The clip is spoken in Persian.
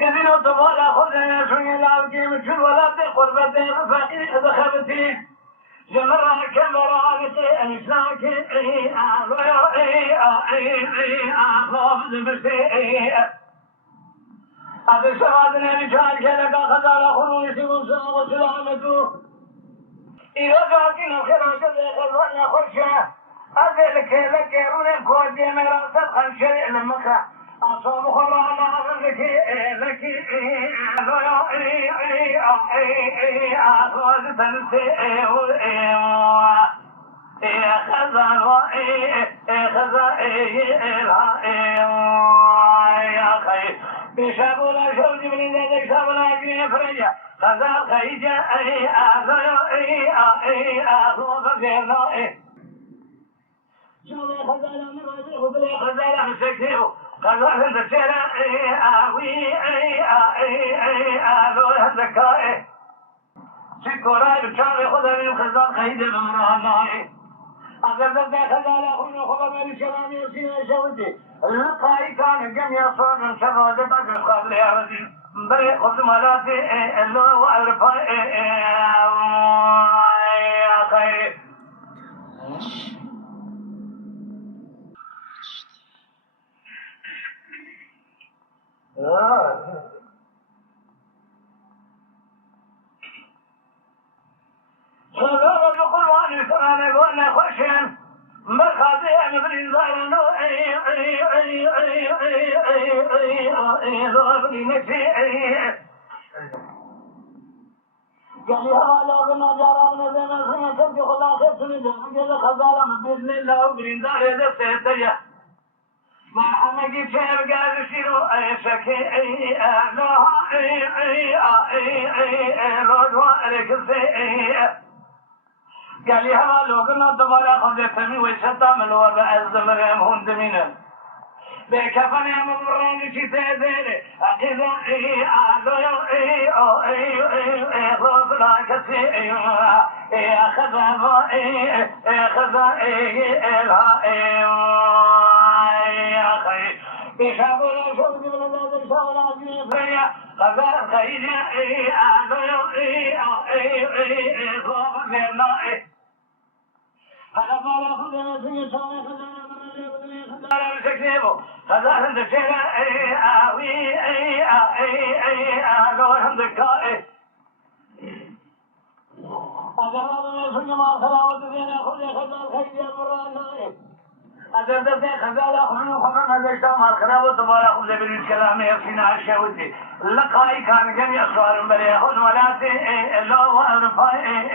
قدروا تبغى خذ شوية لاقي مثل ولد قربتي رفقي ذخبتي جمرة كمرة نساك هذا شرادنا رجال كذا خذ خروج سيقوم سلامته إذا جاكنا خيرا كذا خذنا خرشة هذا لك رون كود مراسل خمشة لمكة أصاب خرانا لك أخذ تنسي بشابولا شوزي من ذلك شابولا جنيه فرجة خزال خيجة أخوة فيرنا شوزي خزال مرازي خزال خزال مسكتيو خزال هندسينا أخوة هندكائي سكوراي بشاري خزال من خزال خيجة بمرانا أقدر خزال أخوة خبر من شرامي وسينا شوزي اللقاء كان جميع صور من شر وجبك قبل يا رجل بري خذ ملاتي اللو وعرفا يا خير صدر القرآن كان يقول خشن مرخاتي مبرين ظهرنا قال لي هلا قلنا جارنا زي ما سمعت في خلا خير سنجا قال خزالة بإذن الله وبرين ظهر هذا سيتريا ما حمقي شير قال شنو أي شكي قال لي هلا لو قلنا دوباره خذ تمي وشتا من الوضع الزمرهم هون دمينا بكفني من مراني شي تزيل أكيد خذ كسي خذ يا خي بشابولا شوزي من ذلك شولا جنيه خذ خيجة خذ فيرنا هذا ما لا خذ من سنة شوي خذ مسكنيبو خذ هندسينا لو هندكائي أجرب من سنة ما خلاوة دينا خذ خيجة مرانا أجرب خزال أخذ هذا إجتماع الخلاوة تبارك خذ بالكلام يفسنا عشاوتي لقائي كان جميع صار بريخون ولاتي اللو وأرفاي